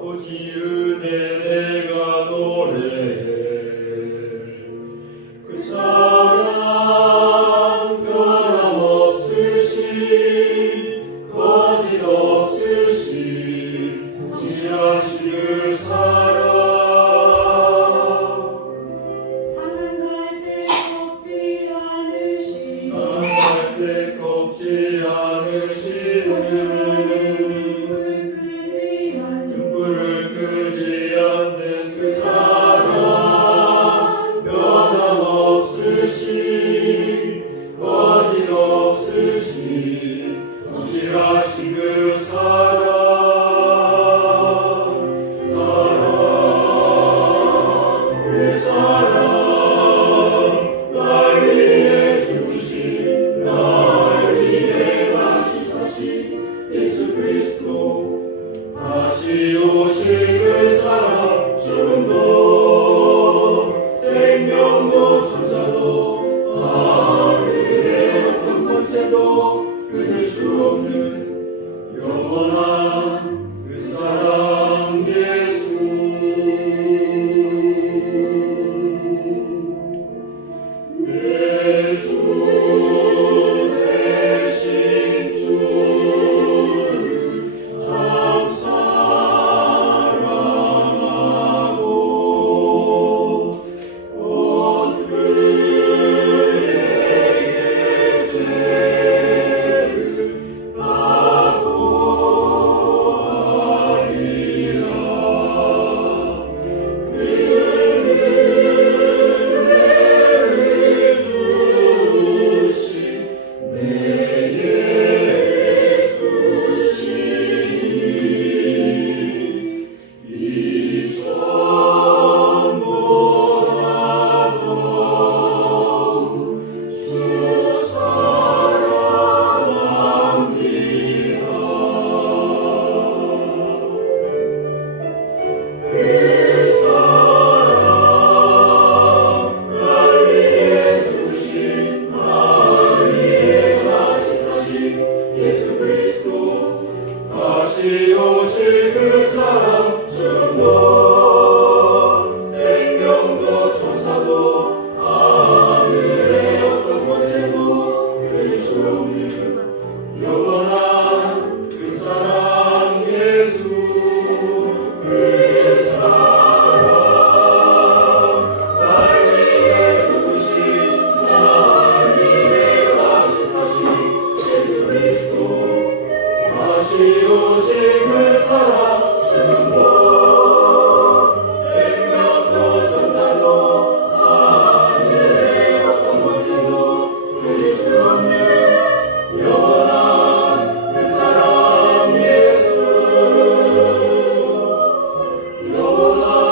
아버지 은혜 내가 노래해. 그 사랑 변함없으신 거짓없으신 지하실 사랑. 사랑할 때 겁지 않으신 사랑할 때 겁지 않으신 to Lord.